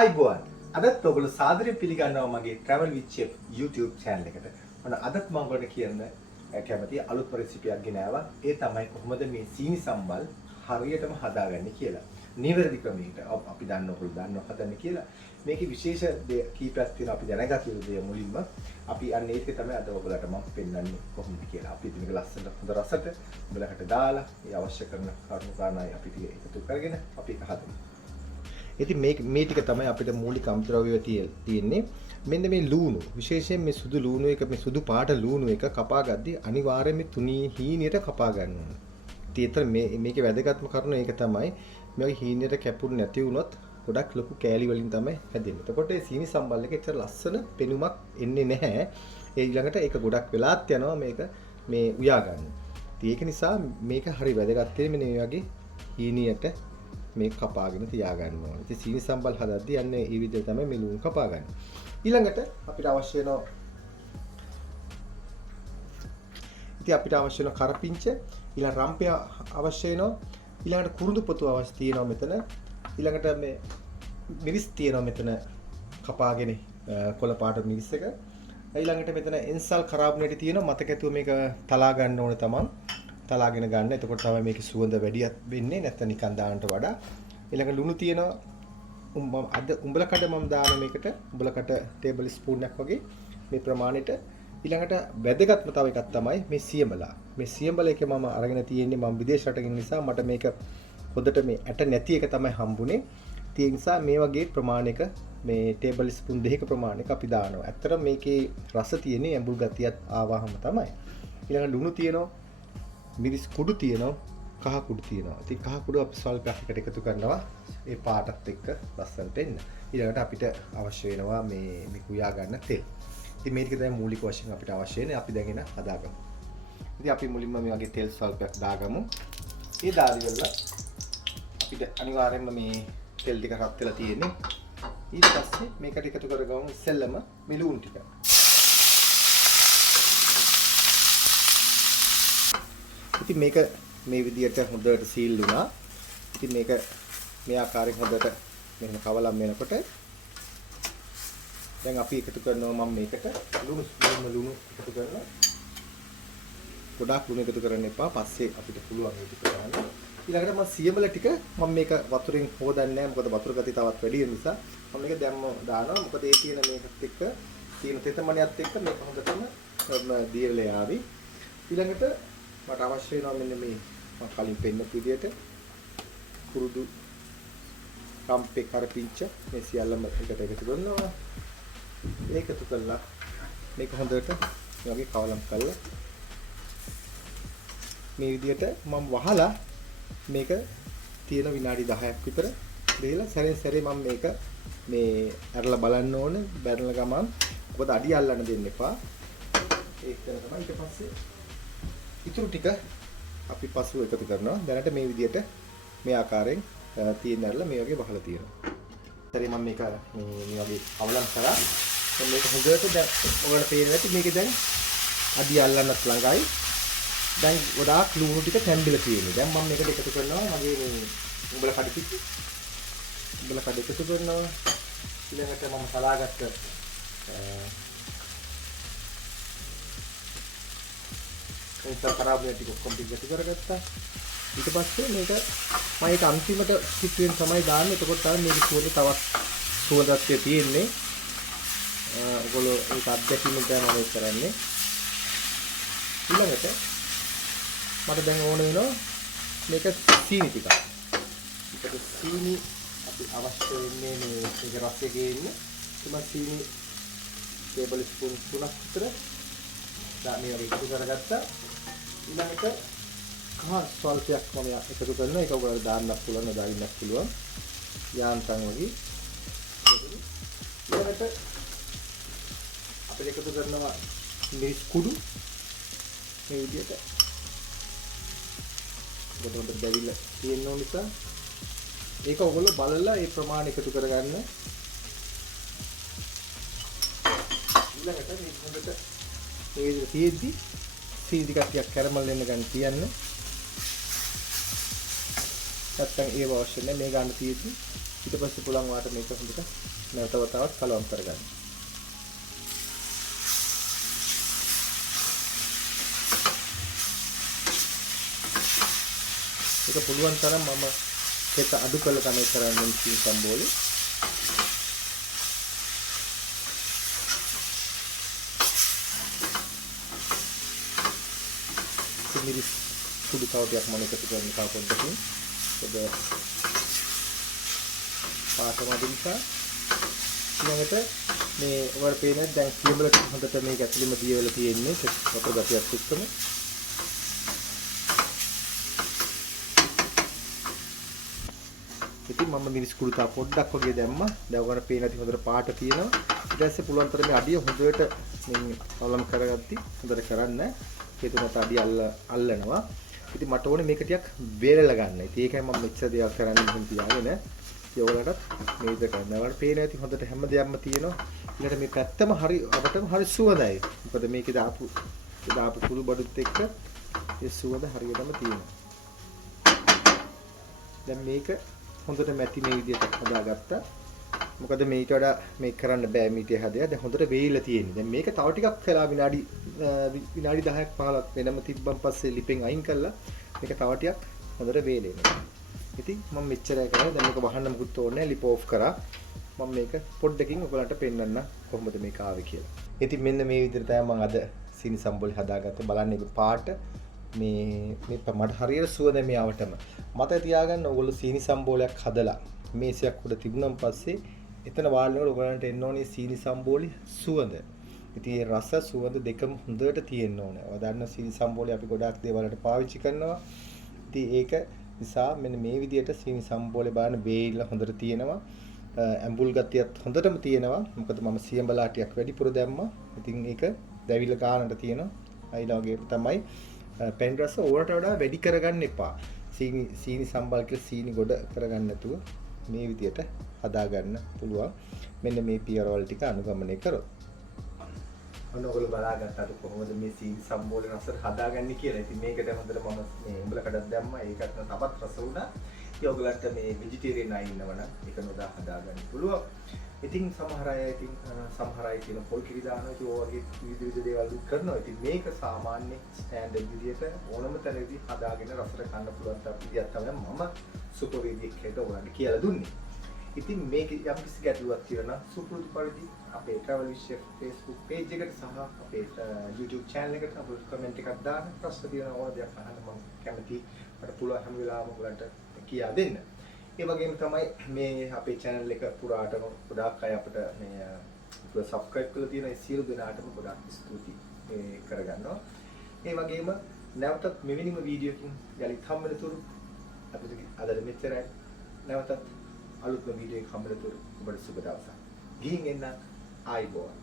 අයිබෝන් අදත් ඔයගොල්ලෝ සාදරයෙන් පිළිගන්නවා මගේ travel with chef YouTube channel එකට. මොන අදත් මම ඔයගොල්ලෝ කියන්න කැමති අලුත් රෙසිපියක් ගෙන ආවා. ඒ තමයි කොහොමද මේ සීනි සම්බල් හරියටම හදාගන්නේ කියලා. නිවැරදි ක්‍රමයකට අපි දන්න ඔයගොල්ලෝ දන්නව හදන්න කියලා. මේකේ විශේෂ කීපයක් තියෙනවා අපි දැනගත යුතු දේ මුලින්ම. අපි අන්න ඒක තමයි අද ඔයගොල්ලන්ට මම පෙන්වන්නේ කොහොමද කියලා. අපි මේක ලස්සනට හොඳ රසට උඹලකට දාලා ඒ අවශ්‍ය කරන කරුණු කාරණා අපි ටික එකතු කරගෙන අපි හදමු. ඉතින් මේ ටික තමයි අපිට මූලික අමුද්‍රව්‍ය තියෙන්නේ. මෙන්න මේ ලූණු විශේෂයෙන් මේ සුදු ලූණු එක මේ සුදු පාට ලූණු එක කපා ගද්දී අනිවාර්යයෙන් මේ තුනී හීනියට කපා ගන්න ඕනේ. ඉතින් මේකේ වැදගත්ම කරුණ ඒක තමයි මේ වගේ හීනියට කැපුරු නැති වුණොත් ගොඩක් ලොකු කෑලි වලින් තමයි හැදෙන්නේ. එතකොට මේ සීනි සම්බල් එකේ ඇත්තට ලස්සන පෙනුමක් එන්නේ නැහැ. ඒ ඊළඟට ඒක ගොඩක් වෙලාත් යනවා මේක මේ උයා ගන්න. ඉතින් ඒක නිසා මේක හරි වැදගත් වෙන්නේ මේ වගේ හීනියට මේ කපාගෙන තියාගන්න ඕනේ. ඉතින් සීනි සම්බල් හදද්දී යන්නේ මේ විදිහට තමයි මේ ලුණු කපා ගන්න. ඊළඟට අපිට අවශ්‍ය වෙන කරපිංච, ඊළඟ රම්පය අවශ්‍ය වෙනවා. ඊළඟට කුරුඳු පොතු අවශ්‍ය තියෙනවා මෙතන. ඊළඟට මේ මිරිස් තියෙනවා මෙතන කපාගෙන කොළ පාට මිරිස් එක. ඊළඟට මෙතන එන්සල් කරාබ්නේටි තියෙනවා. මතක ඇතුව මේක තලා ගන්න ඕනේ තමයි. තලාගෙන ගන්න. එතකොට තමයි මේකේ සුවඳ වැඩියක් වෙන්නේ. නැත්නම් නිකන් දාන්නට වඩා. ඊළඟ ලුණු තියෙනවා. අද උඹලකට මම දාන මේකට උඹලකට ටේබල් ස්පූන් එකක් වගේ මේ ප්‍රමාණයට. ඊළඟට වැදගත්ම තව එකක් තමයි මේ සියඹලා. මේ සියඹල එක මම අරගෙන තියෙන්නේ මම විදේශ රටකින් නිසා මට මේක හොඳට මේ ඇට නැති එක තමයි හම්බුනේ. ඒ නිසා මේ වගේ ප්‍රමාණයක මේ ටේබල් ස්පූන් දෙකක ප්‍රමාණයක අපි දානවා. ඇත්තටම මේකේ රස තියෙන්නේ ඇඹුල් ගතියක් ආවහම තමයි. ඊළඟ ලුණු තියෙනවා. මිරිස් කුඩු තියෙනවා, කහ කුඩු තියෙනවා. ඉතින් කහ කුඩු අපි ස්වල්පයක් එකට එකතු කරනවා ඒ පාටත් එක්ක ලස්සනට එන්න. ඊළඟට අපිට අවශ්‍ය වෙනවා මේ කුයා ගන්න තෙල්. ඉතින් මේ ටික තමයි මූලික වශයෙන් අපිට අවශ්‍ය වෙන්නේ. අපි දැන් එන හදාගමු. ඉතින් අපි මුලින්ම මේ වගේ තෙල් ස්වල්පයක් දාගමු. ඒ දාලා අපිට අනිවාර්යයෙන්ම මේ තෙල් ටික රත් වෙලා තියෙන්නේ. ඊට පස්සේ මේකට එකතු කරගමු ඉස්සෙල්ලම මේ ලුණු ටික. ඉතින් මේක මේ විදියට හොඳට සීල් වුණා. ඉතින් මේක මේ ආකාරයෙන් හොඳට මෙහෙම කවලම් වෙනකොට දැන් අපි එකතු කරනවා මම මේකට ලුණු එකතු කරනවා. ගොඩාක් ලුණු එකතු කරන්න එපා. පස්සේ අපිට පුළුවන් ඒක කරන්න. ඊළඟට මම සියඹල ටික මම මේක වතුරෙන් හොදන්නේ නැහැ. මොකද වතුර ගතිය තවත් වැඩි වෙන නිසා මම මේක දැම්ම දානවා. මොකද ඒ තියෙන මේකත් එක්ක තියෙන තෙතමනියත් එක්ක මේක හොඳටම දියරලා යාවි. ඊළඟට මට අවශ්‍ය වෙනවා මෙන්න මේ මම කලින් පෙන්නපු විදිහට කුරුදු කම්පේ කරපිංච මේ සියල්ලම එකට එකතු කරනවා. ඒකතු කළා මේක හොඳට මේ වගේ කවලම් කරලා මේ විදිහට මම වහලා මේක තියෙන විනාඩි 10ක් විතර දෙලා සැරෙන් සැරේ මම මේක මේ අරලා බලන්න ඕනේ. බැලන ගමන් මොකද අඩිය අල්ලන්න දෙන්න එපා. ඒක තමයි ඊට පස්සේ ඉතුරු ටික අපි පසුව එකතු කරනවා. දැනට මේ විදිහට මේ ආකාරයෙන් තියෙන ඇරලා මේ වගේ වහලා තියෙනවා. ඊතරේ මම මේක මේ වගේ අවලම් කරා. දැන් මේක හොඳට දැන් ඔයාලට පේනවා ඇති මේකේ දැන් අඩිය අල්ලන්නත් ළඟයි. දැන් ගොඩාක් ලුණු ටික තැම්බිලා තියෙනවා. දැන් මම මේකට එකතු කරනවා මගේ මේ උඹල කඩ පිටි. උඹල කඩ එකතු කරනවා. ඊළඟට මම සලාගත්ත ඒක කරාබ්නේටි ඔක්කොම ටික එකතු කරගත්තා. ඊට පස්සේ මේක මම ඒක අන්තිමට සිටුවෙන් තමයි දාන්නේ. එතකොට තමයි මේක සුවඳ තවත් සුවඳක් තියෙන්නේ. ඔයගොල්ලෝ ඒක අත්දැකීමෙන් තමයි මම කරන්නේ. ඊළඟට මට දැන් ඕන වෙනවා මේක සීනි ටිකක්. ඒකට සීනි අපි අවශ්‍ය වෙන්නේ මේක රසය ගේන්න. තුම සීනි ටේබල් ස්පූන් 3ක් විතර මේ වගේ එකතු කරගත්තා. ඊළඟට කහ ස්වල්පයක් මම එකතු කරනවා. ඒක ඔයගොල්ලෝ දාන්නත් පුළුවන්, දාන්නත් පුළුවන්. යාන්තම් වගේ. ඊළඟට අපිට එකතු කරනවා මිරිස් කුඩු මේ විදිහට. ගොඩට දැවිලා තියෙන නිසා ඒක ඔයගොල්ලෝ බලලා ඒ ප්‍රමාණය එකතු කරගන්න. ඊළඟට මේ හොඳට මේ විදිහට තියෙද්දි සීනි ටිකක් කැරමල් වෙන්න ගන්න තියන්න. නැත්තම් ඒව අවශ්‍ය නැහැ මේ ගන්න තියෙද්දි ඊට පස්සේ පුළුවන් වාට මේක හොඳට නැවත වතාවක් කලවම් කරගන්න. ඒක පුළුවන් තරම් මම ඒක අඩු කරලා තමයි කරන්නේ සීනි සම්බෝලේ. මිරිස් කුඩු තවටයක් මම එකතු කරන එක පොඩ්ඩකින් ඔබ පාටම දින්සා ඊළඟට මේ ඔයාලට පේන්නේ දැන් සියඹල හොඳට මේක ඇතුළෙම දිය වෙලා තියෙන්නේ වතුර ගතියක් එක්කම. ඉතින් මම මිරිස් කුඩු තව පොඩ්ඩක් වගේ දැම්මා. දැන් ඔයාලට පේන ඇති හොඳට පාට තියෙනවා. ඊට පස්සේ පුළුවන් තරමේ අඩිය හොඳට මේ කලම් කරගත්ති හොඳට කරන්න. ඒ තුනට අඩිය අල්ලනවා. ඉතින් මට ඕනේ මේක ටිකක් වේලලා ගන්න. ඉතින් ඒකයි මම මෙච්චර දේවල් කරන්නේ මෙහෙම තියාගෙන. ඒවලටත් මේ විදිහට කරනවා. ඔයාලට පේන ඇති හොඳට හැම දෙයක්ම තියෙනවා. ඊළඟට මේ පැත්තම හරි අපටම හරි සුවඳයි. මොකද මේකේ දාපු කුළු බඩුත් එක්ක ඒ සුවඳ හරියටම තියෙනවා. දැන් මේක හොඳට මැටි මේ විදිහට හදාගත්තා. මොකද මේකට වඩා මේක කරන්න බෑ මීටේ හදලා. දැන් හොඳට වේලිලා තියෙන්නේ. දැන් මේක තව ටිකක් කළා විනාඩි 10ක් 15ක් වෙනම තිබ්බන් පස්සේ ලිපෙන් අයින් කළා. මේක තව ටිකක් හොඳට වේලෙනවා. ඉතින් මම මෙච්චරයි කරන්නේ. දැන් මේක වහන්න මුකුත් ඕනේ නැහැ. ලිප් ඕෆ් කරා. මම මේක පොඩ්ඩකින් ඔයගලන්ට පෙන්වන්න කොහොමද මේක ආවේ කියලා. ඉතින් මෙන්න මේ විදිහට තමයි මම අද සීනි සම්බෝලේ හදාගත්තේ. බලන්න ඒක පාට මේ මට හරියට සුවඳ මේ ආවටම. මතක තියාගන්න ඕගොල්ලෝ සීනි සම්බෝලයක් හදලා මේසයක් උඩ තිබුණාන් පස්සේ එතන වාල්නකොට ඔයගලන්ට එන්න ඕනේ සීනි සම්බෝලේ සුවඳ. ඉතින් ඒ රස සුවඳ දෙකම හොඳට තියෙන්න ඕනේ. ඔය දන්න සීනි සම්බෝලේ අපි ගොඩාක් දේවල්වලට පාවිච්චි කරනවා. ඉතින් ඒක නිසා මෙන්න මේ විදිහට සීනි සම්බෝලේ බලන්න වේලිලා හොඳට තියෙනවා. ඇඹුල් ගතියත් හොඳටම තියෙනවා. මොකද මම සියඹලා ටිකක් වැඩිපුර දැම්මා. ඉතින් ඒක දැවිලා ගන්නට තියෙනවා. අයිලා වගේ තමයි පෙන් රස ඕවට වඩා වැඩි කරගන්න එපා. සීනි සම්බල් කියලා සීනි ගොඩ කරගන්න නැතුව මේ විදිහට හදාගන්න පුළුවන්. මෙන්න මේ පියවරවල ටික අනුගමනය කරොත්. ඔන්න ඔයගොල්ලෝ බලාගත්තාට කොහොමද මේ සීනි සම්බෝලේ රස හදාගන්නේ කියලා. ඉතින් මේකට හොඳට මම මේ උඹල කඩක් දැම්මා. ඒකට තවත් රස වුණා. ඉතින් ඔයගලන්ට මේ ভেජිටේරියන් අය ඉන්නවනම් ඒක නොදා හදාගන්න පුළුවන්. ඉතින් සමහර අය කියන පොල් කිරි දානවා. ඉතින් ඔය වගේ විවිධ දේවල් කරනවා. ඉතින් මේක සාමාන්‍ය ස්ටෑන්ඩඩ් විදියට ඕනම තැනදී හදාගෙන රසට කන්න පුළුවන් විදියක් තමයි මම සුපර් විදියක් හැට ඔයගලන්ට කියලා දුන්නේ. ඉතින් මේක යම් කිසි ගැටලුවක් තියෙනවා නම් සුපුරුදු පරිදි අපේ travel with chef Facebook page එකට සහ අපේ YouTube channel එකට අපිට කමෙන්ට් එකක් දාන්න. ප්‍රශ්න තියෙනවා ඕන දෙයක් අහන්න මම කැමතියි. මට පුළුවන් හැම වෙලාවෙම ඔයගලන්ට කියා දෙන්න. ඒ වගේම තමයි මේ අපේ channel එක පුරාටම ගොඩාක් අය අපිට මේ subscribe කරලා තියෙන ඒ සියලු දෙනාටම ගොඩාක් ස්තුතියි මේ කරගන්නවා. ඒ වගේම නැවතත් මෙවැනිම වීඩියෝ එකකින් යලිත් හම්බෙනතුරු අපිට අදට මෙච්චරයි. නැවතත් අලුත්ම වීඩියෝ එකක් හම්බෙනතුරු ඔබට සුබ දවසක්. ගිහින් එන්න ආයිබෝවන්.